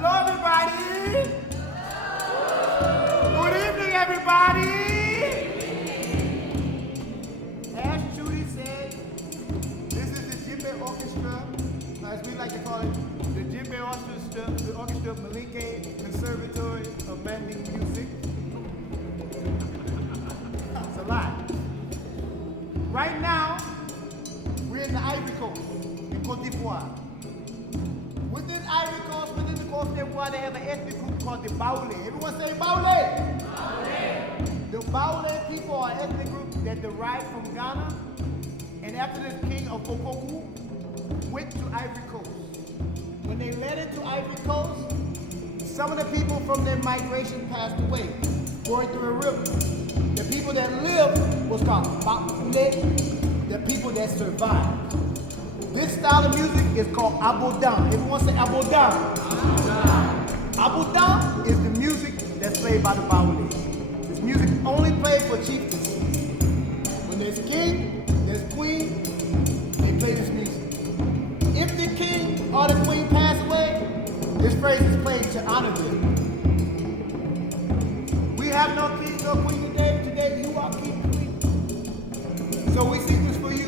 Hello, everybody. Good evening, everybody. As Judy said, this is the Djembe Orchestra, as we like to call it, the Djembe Orchestra, the Orchestra of Malinke Conservatory of Bending Music. It's a lot. Right now, we're in the Ivory Coast, in Côte d'Ivoire. Within Ivory Coast, within the Côte d'Ivoire, they have an ethnic group called the Baoulé. Everyone say Baoulé! Baoulé! The Baoulé people are an ethnic group that derived from Ghana, and after the king of Okoku went to Ivory Coast. When they led into Ivory Coast, some of the people from their migration passed away, going through a river. The people that lived was called Baoulé, the people that survived. This style of music is called Abodan. Everyone say Abodan. Abodan is the music that's played by the Baoulés. This music only played for chieftains. When there's king, there's queen, they play this music. If the king or the queen pass away, this phrase is played to honor them. We have no king nor queen today. Today you are king and queen. So we sing this for you.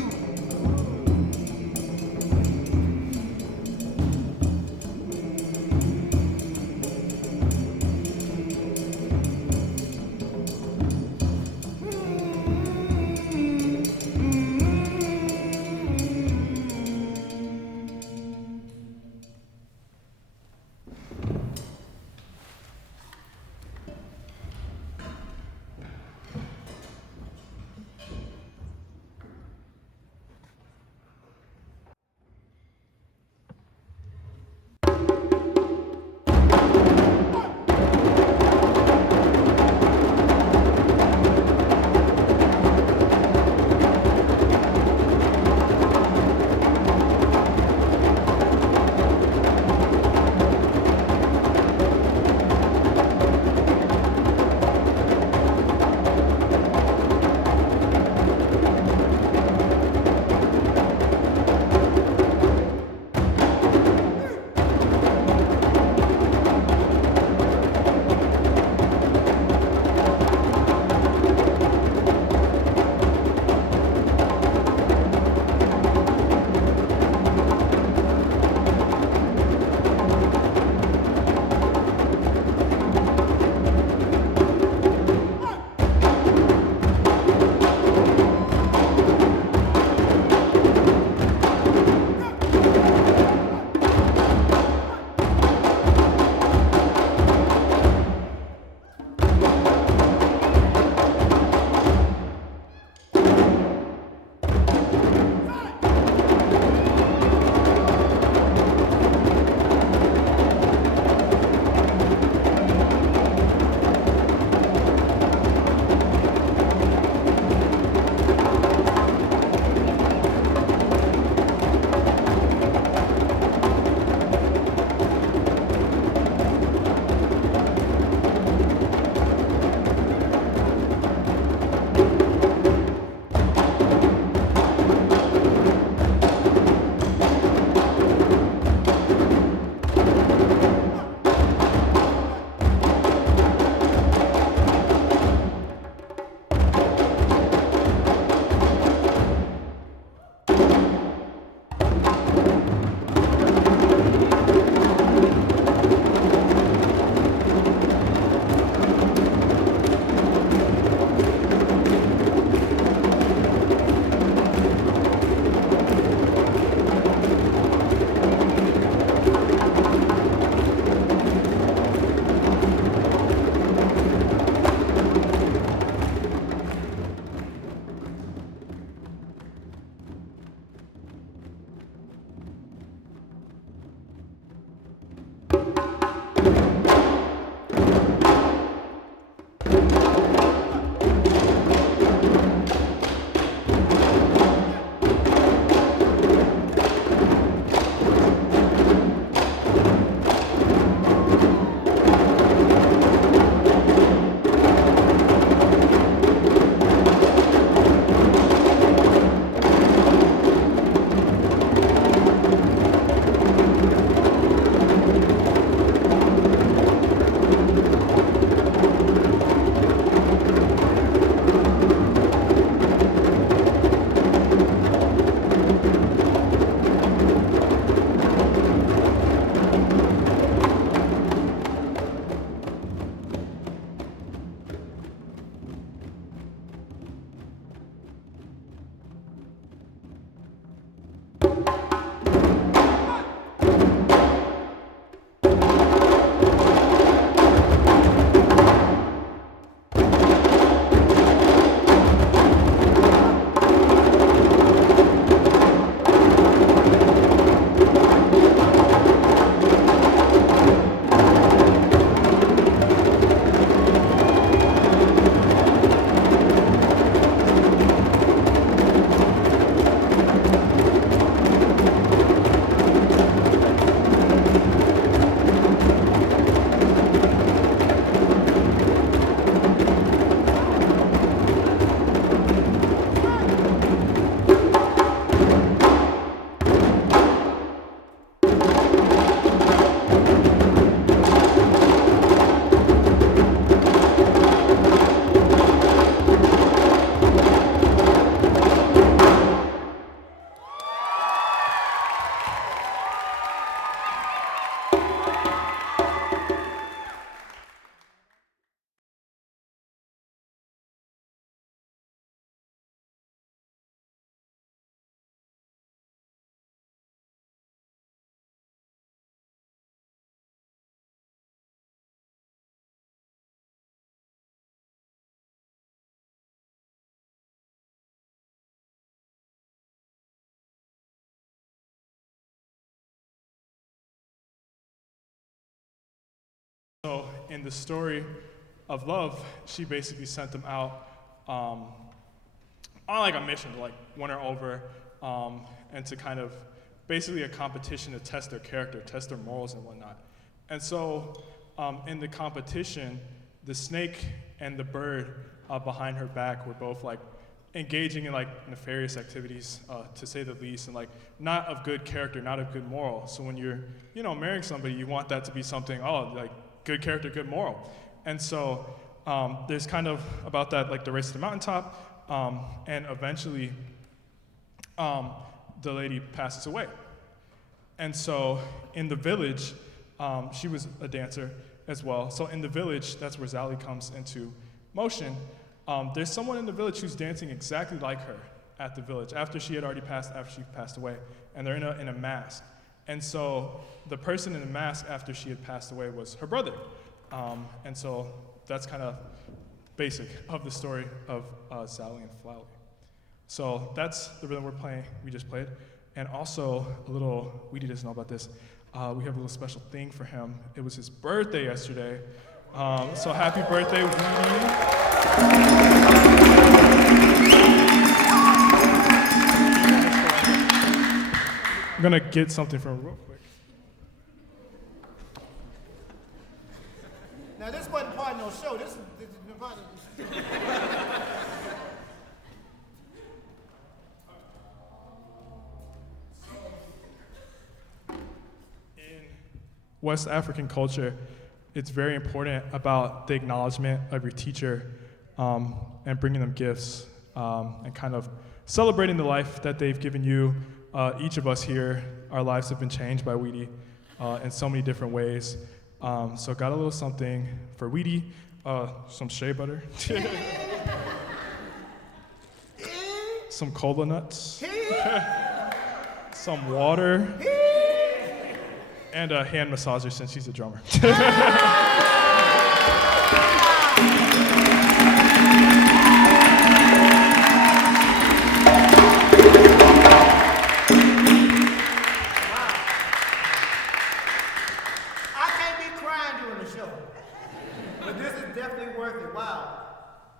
in the story of love, she basically sent them out on like a mission to like win her over, and to kind of basically a competition to test their character, test their morals and whatnot. And so in the competition, the snake and the bird behind her back were both like engaging in like nefarious activities, to say the least, and like not of good character, not of good moral. So when you're, marrying somebody, you want that to be something, like good character, good moral. And so there's kind of about that, like the race to the mountaintop, and eventually the lady passes away. And so in the village, she was a dancer as well. So in the village, that's where Zaouly comes into motion. There's someone in the village who's dancing exactly like her at the village after she passed away, and they're in a mask. And so the person in the mask after she had passed away was her brother. And so that's kind of basic of the story of Zaouly and Flaouly. So that's the rhythm we just played. And also a little, Weedie doesn't know about this, we have a little special thing for him. It was his birthday yesterday. So happy birthday, Weedie. I'm gonna get something from him real quick. Now this wasn't part of no show. This is part of In West African culture, it's very important about the acknowledgement of your teacher, and bringing them gifts, and kind of celebrating the life that they've given you. Each of us here, our lives have been changed by Weedie in so many different ways. So got a little something for Weedie, some shea butter, some cola nuts, some water, and a hand massager since she's a drummer.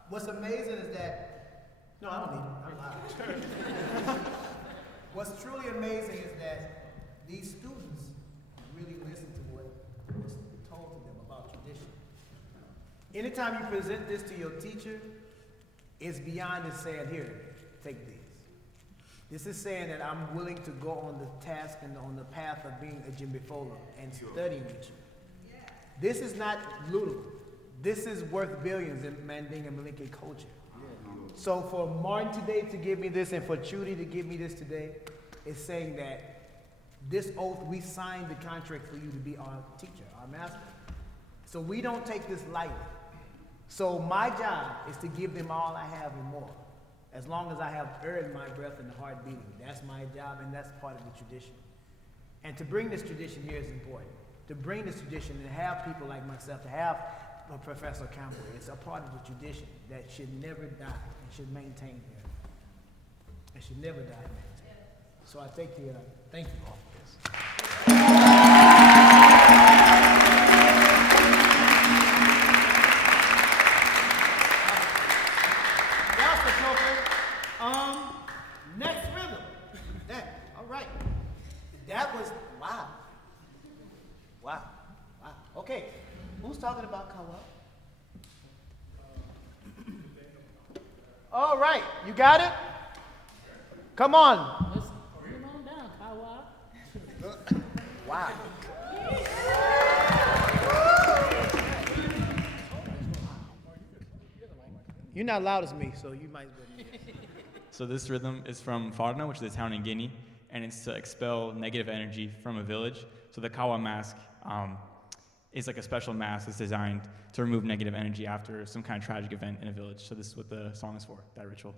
What's amazing is that, no, I don't need it, I'm loud. What's truly amazing is that these students really listen to what was told to them about tradition. Anytime you present this to your teacher, it's beyond just saying, here, take this. This is saying that I'm willing to go on the task and on the path of being a Djembe and studying with you. This is not little. This is worth billions in Mandinga and Malinke culture. So for Martin today to give me this and for Trudy to give me this today, is saying that this oath, we signed the contract for you to be our teacher, our master. So we don't take this lightly. So my job is to give them all I have and more. As long as I have earned my breath and the heart beating. That's my job and that's part of the tradition. And to bring this tradition here is important. To bring this tradition and have people like myself, to have Professor Campbell, it's a part of the tradition that should never die and should maintain here. It should never die and maintain. So I thank you all for this. That's the program. Next rhythm. All right. That was, wow. Okay. Who's talking about Kawa? All right, you got it? Come on. Let's bring on down, Kawa. Wow. You're not loud as me, so you might as well. So this rhythm is from Farna, which is a town in Guinea, and it's to expel negative energy from a village. So the Kawa mask is like a special mask that's designed to remove negative energy after some kind of tragic event in a village. So this is what the song is for, that ritual.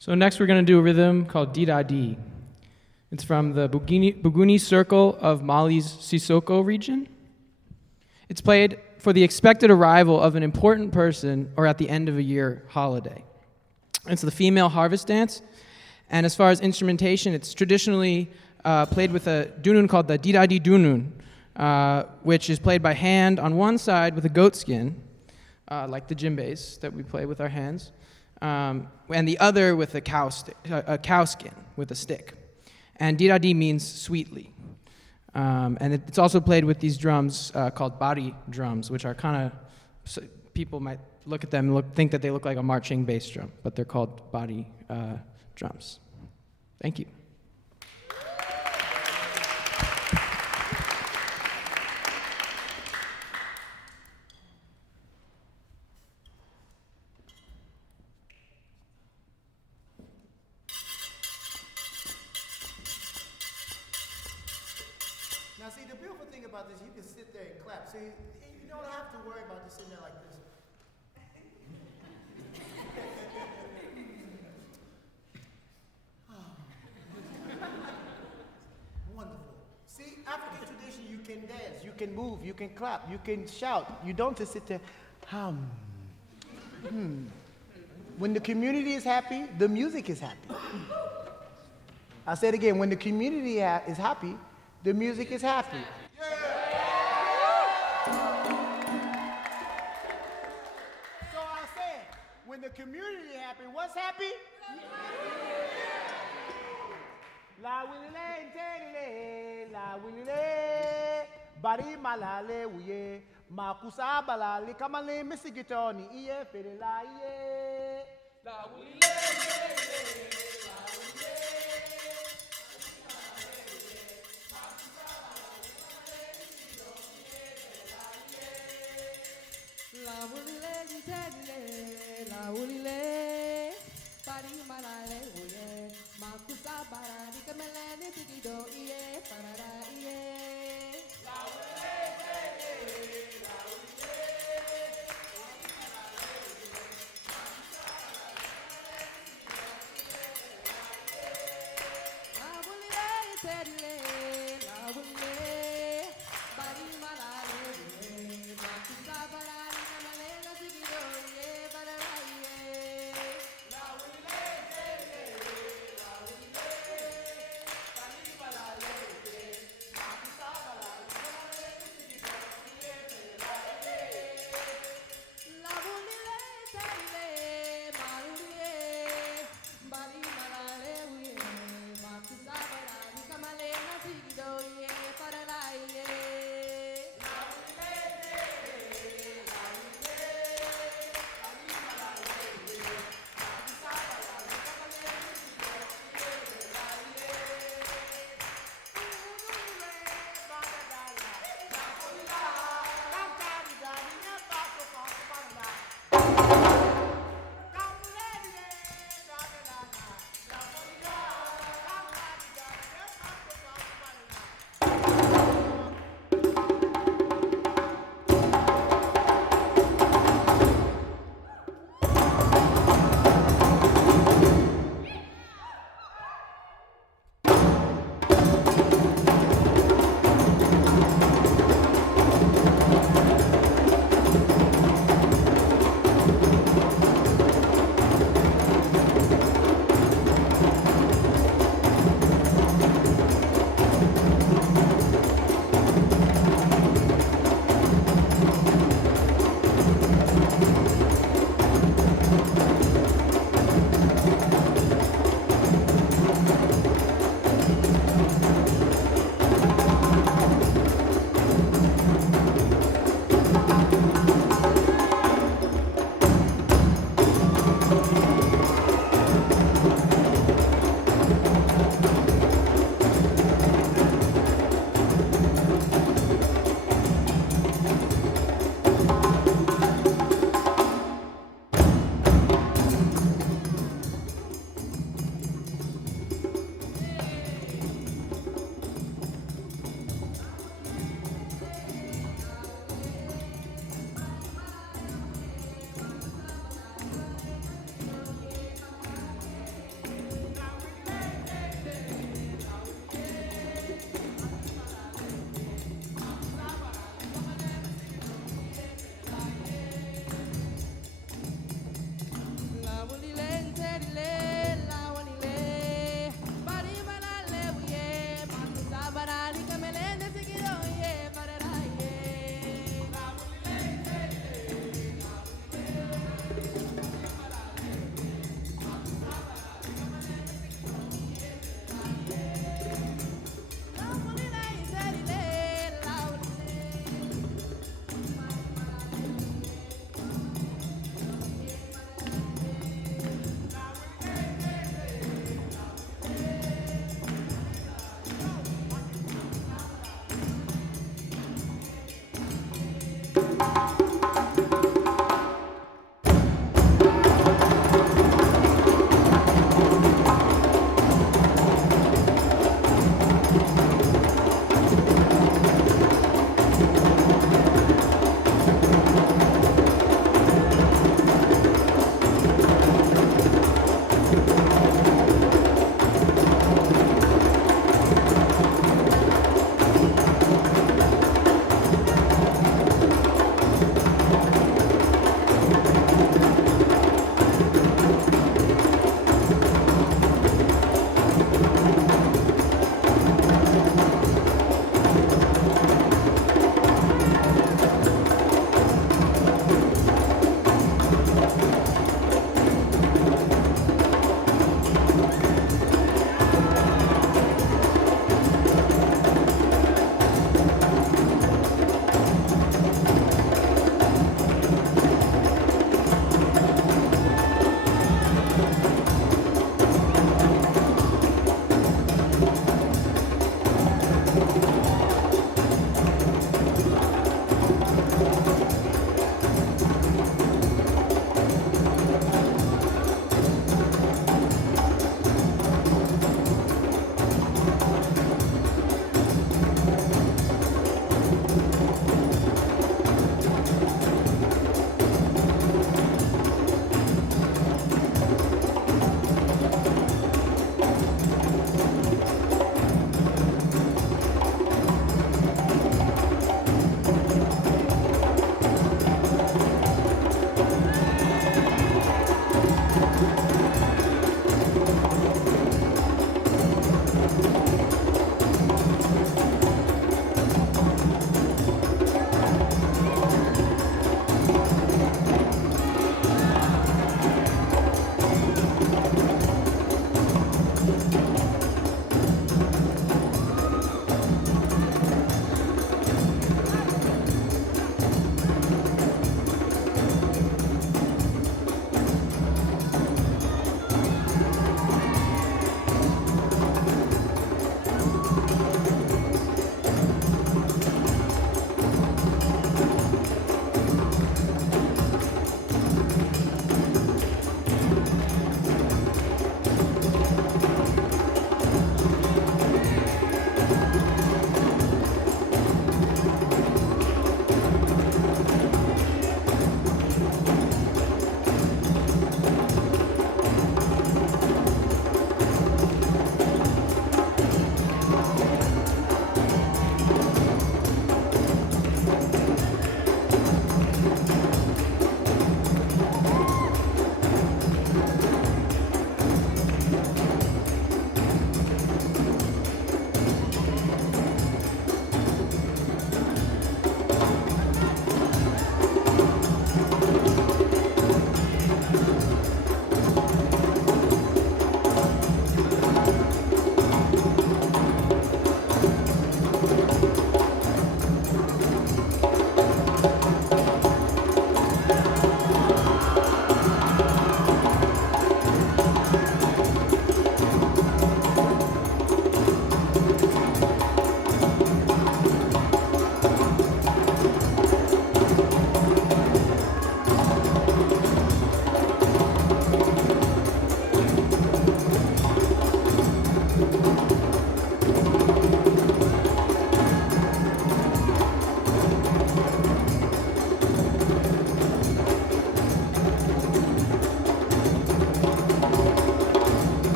So next we're going to do a rhythm called Didadi. It's from the Buguni circle of Mali's Sissoko region. It's played for the expected arrival of an important person or at the end of a year holiday. It's the female harvest dance. And as far as instrumentation, it's traditionally played with a dunun called the Didadi dunun, which is played by hand on one side with a goat skin, like the djembes that we play with our hands, and the other with a cow skin with a stick. And Didadi means sweetly. And it's also played with these drums called bari drums, which are kind of, people might look at them and think that they look like a marching bass drum, but they're called bari drums. Thank you. Now, see, the beautiful thing about this, you can sit there and clap. See, you don't have to worry about just sitting there like this. Wonderful. See, African tradition, you can dance, you can move, you can clap, you can shout. You don't just sit there, When the community is happy, the music is happy. I said again, when the community is happy, the music is happy. So I said, when the community is happy, what's happy? La wilile intele, la wilile, bari malale uye, makusa balale kamale misigitoni iye fere la iye. La wilile intele, la wilile. La wulile jitele, la wulile, pari malale uye, makusa baradi kamele tigido iye, parara iye. La wulile jitele, la wulile, pari malale uye, makusa baradi kamele tigido iye, la wulile jitele, la wulile, pari malale uye, makusa baradi.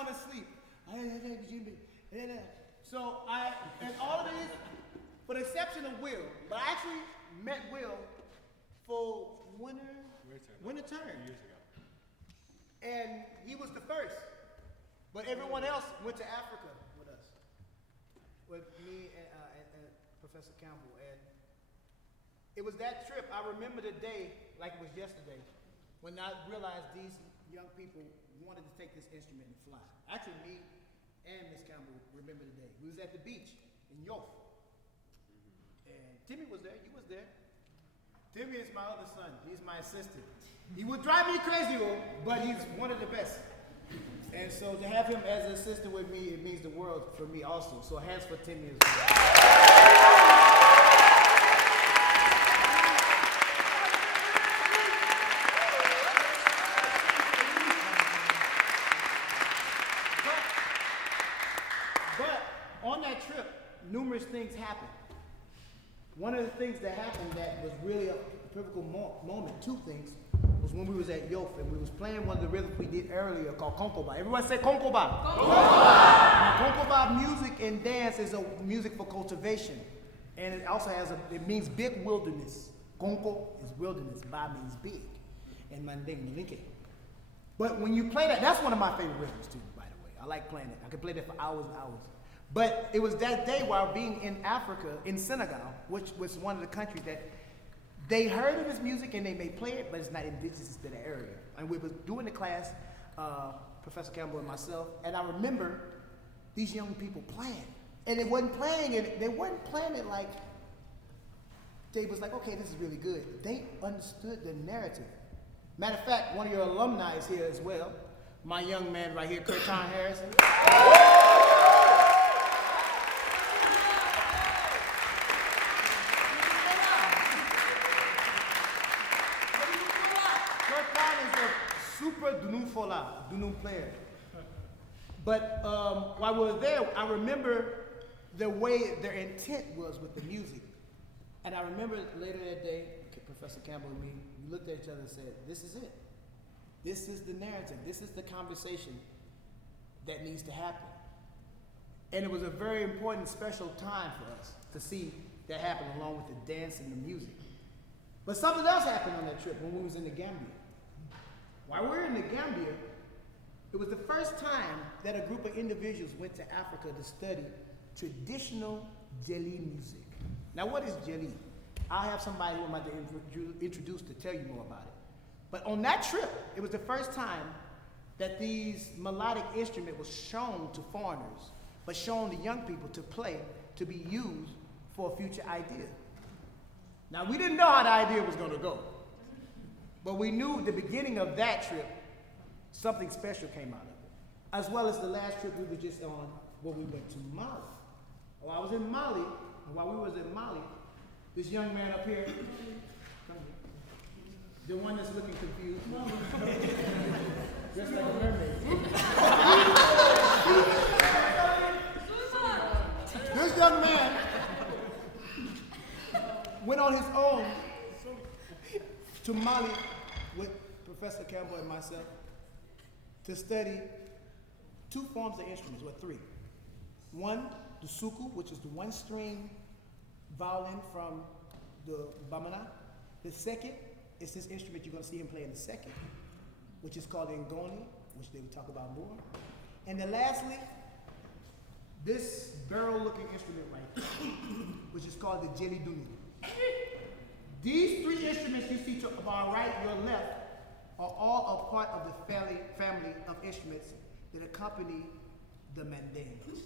want to sleep. Djembe. So and all of these, for the exception of Will, but I actually met Will for winter term. Years ago. And he was the first. But everyone else went to Africa with us. With me and Professor Campbell. And it was that trip, I remember the day like it was yesterday, when I realized these young people wanted to take this instrument and fly. Actually, me and Miss Campbell remember the day. We was at the beach in Yof. And Timmy was there, you was there. Timmy is my other son, he's my assistant. He would drive me crazy, but he's one of the best. And so to have him as an assistant with me, it means the world for me also. So hands for Timmy as well. But on that trip, numerous things happened. One of the things that happened that was really a pivotal moment, two things, was when we was at Yof and we was playing one of the rhythms we did earlier called Konkoba. Everyone say Konkoba. Konkoba. Konkoba music and dance is a music for cultivation. And it also has it means big wilderness. Konko is wilderness, Ba means big. And Manding, Lincoln. But when you play that, that's one of my favorite rhythms too, by the way. I like playing it. I could play that for hours and hours. But it was that day while being in Africa, in Senegal, which was one of the countries that they heard of this music and they may play it, but it's not indigenous to the area. And we was doing the class, Professor Campbell and myself, and I remember these young people playing. And they wasn't playing it like, they was like, okay, this is really good. They understood the narrative. Matter of fact, one of your alumni is here as well. My young man right here, Kurton Harrison. Super Dununba player. But while we were there, I remember the way their intent was with the music. And I remember later that day, Professor Campbell and me, we looked at each other and said, this is it. This is the narrative. This is the conversation that needs to happen. And it was a very important, special time for us to see that happen along with the dance and the music. But something else happened on that trip when we was in the Gambia. While we were in the Gambia, it was the first time that a group of individuals went to Africa to study traditional Jeli music. Now, what is Jeli? I'll have somebody who I'm about to introduce to tell you more about it. But on that trip, it was the first time that these melodic instrument was shown to foreigners, but shown to young people to play, to be used for a future idea. Now, we didn't know how the idea was going to go. But we knew at the beginning of that trip, something special came out of it. As well as the last trip we were just on, where we went to Mali. Well, I was in Mali, and while we was in Mali, this young man up here, the one that's looking confused, dressed like a mermaid. This young man went on his own to Mali with Professor Campbell and myself to study two forms of instruments, or three. One, the suku, which is the one-string violin from the Bamana. The second is this instrument you're going to see him play in a second, which is called the ngoni, which they will talk about more. And then lastly, this barrel-looking instrument right here, which is called the Jeli Dunu. These three instruments you see to my right, your left, are all a part of the family of instruments that accompany the mandingas,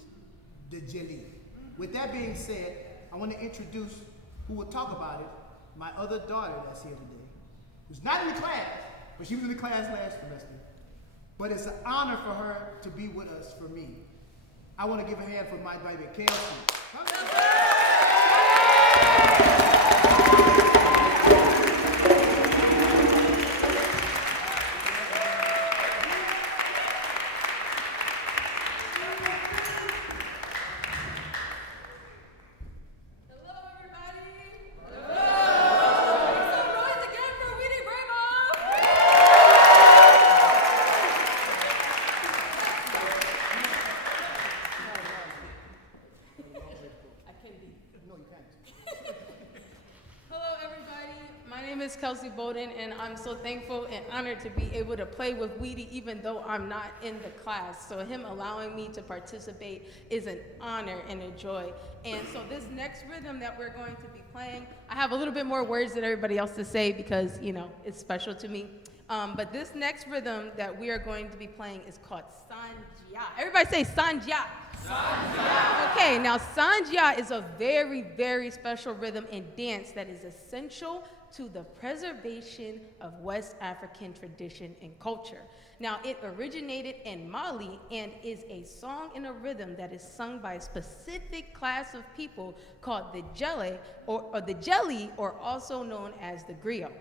the Jeli. With that being said, I want to introduce who will talk about it, my other daughter that's here today, who's not in the class, but she was in the class last semester. But it's an honor for her to be with us for me. I want to give a hand for my baby, Kelsey. is Kelsey Bowden, and I'm so thankful and honored to be able to play with Weedie even though I'm not in the class. So him allowing me to participate is an honor and a joy. And so this next rhythm that we're going to be playing, I have a little bit more words than everybody else to say because, you know, it's special to me. But this next rhythm that we are going to be playing is called Sandia. Everybody say Sandia. Sandia. Okay, now Sandia is a very, very special rhythm and dance that is essential to the preservation of West African tradition and culture. Now, it originated in Mali and is a song and a rhythm that is sung by a specific class of people called the Jelly, or also known as the griot.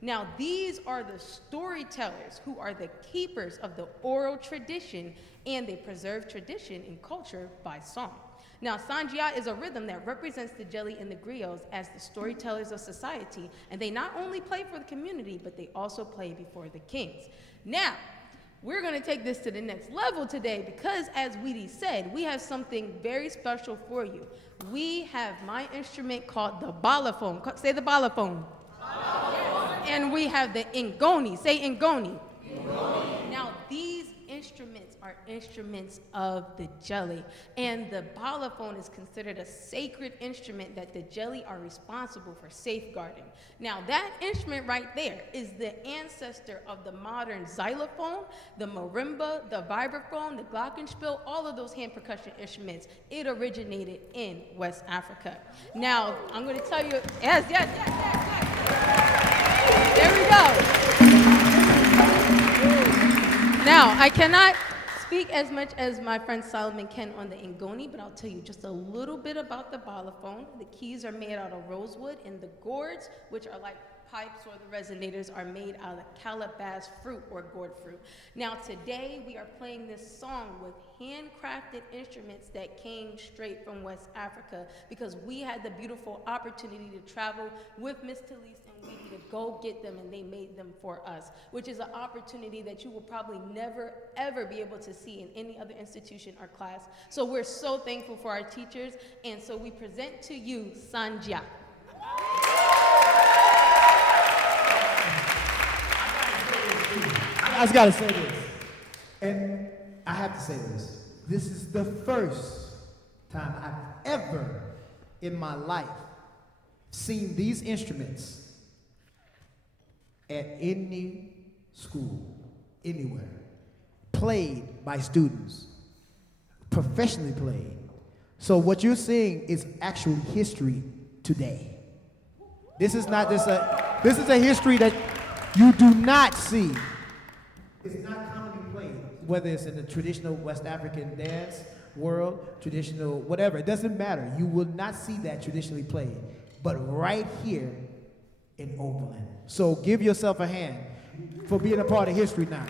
Now, these are the storytellers who are the keepers of the oral tradition, and they preserve tradition and culture by song. Now, Sandia is a rhythm that represents the Jelly and the griots as the storytellers of society, and they not only play for the community, but they also play before the kings. Now, we're gonna take this to the next level today because, as Weedie said, we have something very special for you. We have my instrument called the balafon. Say the balafon. And we have the ngoni. Say ngoni. Now, these instruments are instruments of the Jelly, and the balafon is considered a sacred instrument that the Jelly are responsible for safeguarding. Now, that instrument right there is the ancestor of the modern xylophone, the marimba, the vibraphone, the glockenspiel, all of those hand percussion instruments. It originated in West Africa. Now, I'm going to tell you, yes. There we go. Now, I cannot speak as much as my friend Solomon can on the ngoni, but I'll tell you just a little bit about the balafon. The keys are made out of rosewood, and the gourds, which are like pipes or the resonators, are made out of calabash fruit or gourd fruit. Now, today we are playing this song with handcrafted instruments that came straight from West Africa because we had the beautiful opportunity to travel with Miss Talise and Weedie to go get them, and they made them for us, which is an opportunity that you will probably never, ever be able to see in any other institution or class. So we're so thankful for our teachers, and so we present to you Sandia. I just gotta say this, and I have to say this. This is the first time I've ever in my life seen these instruments at any school, anywhere, played by students, professionally played. So what you're seeing is actual history today. This is not just this is a history that you do not see. It's not commonly played, whether it's in the traditional West African dance world, traditional whatever, it doesn't matter. You will not see that traditionally played, but right here in Oberlin. So give yourself a hand for being a part of history now.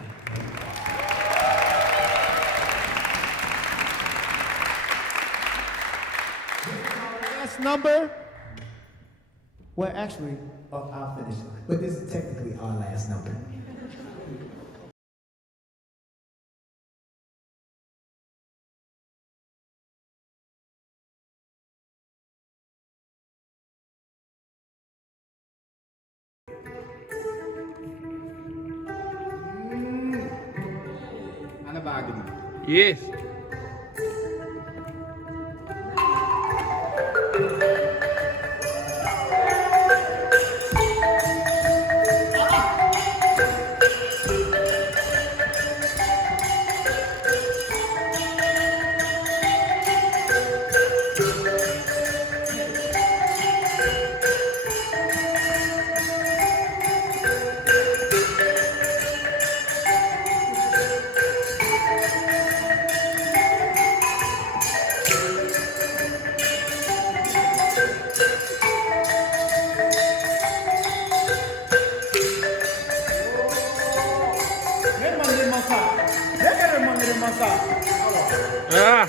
Our last number, well actually, I'll finish, but this is technically our last number. Yes. Ah.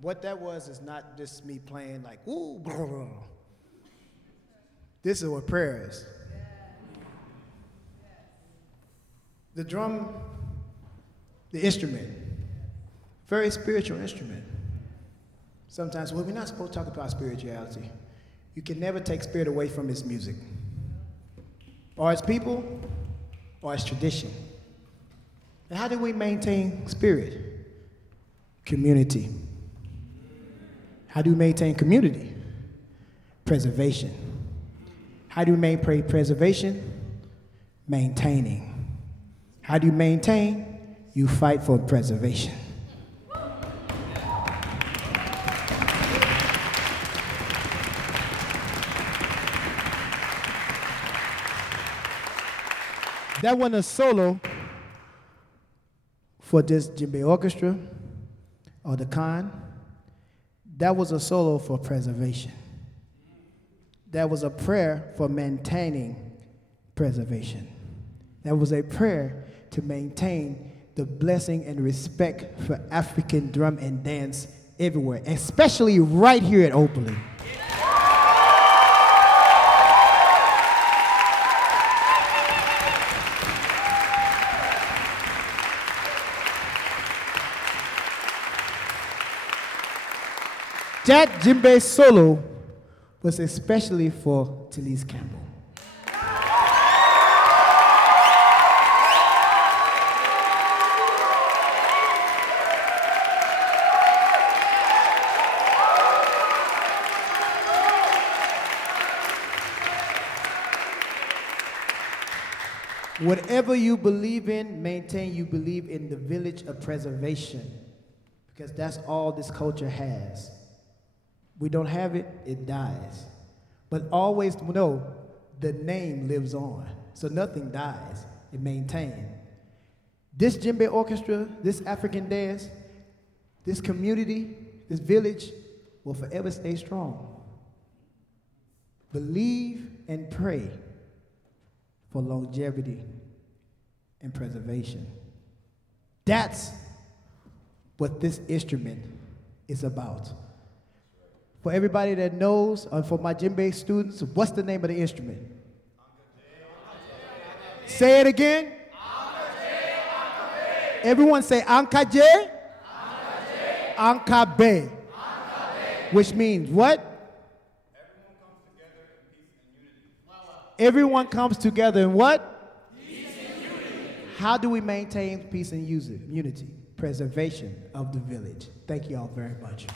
What that was is not just me playing like, ooh, blah, blah, blah. This is what prayer is. The drum, the instrument, very spiritual instrument. Sometimes, well, we're not supposed to talk about spirituality. You can never take spirit away from its music, or its people, or its tradition. And how do we maintain spirit? Community. How do we maintain community? Preservation. How do we maintain preservation? Maintaining. How do you maintain? You fight for preservation. That wasn't a solo for this Djembe orchestra or the Khan. That was a solo for preservation. That was a prayer for maintaining preservation. That was a prayer to maintain the blessing and respect for African drum and dance everywhere, especially right here at Oberlin. That Djembe solo was especially for Talise Campbell. Whatever you believe in, maintain you believe in the village of preservation, because that's all this culture has. We don't have it, it dies. But always know the name lives on, so nothing dies, it maintains. This Djembe orchestra, this African dance, this community, this village will forever stay strong. Believe and pray for longevity and preservation. That's what this instrument is about. For everybody that knows, or for my Djembe students, what's the name of the instrument? Say it again. Everyone say Ankaje. Ankabe. Which means what? Everyone comes together in what? Peace and unity. How do we maintain peace and unity? Preservation of the village. Thank you all very much.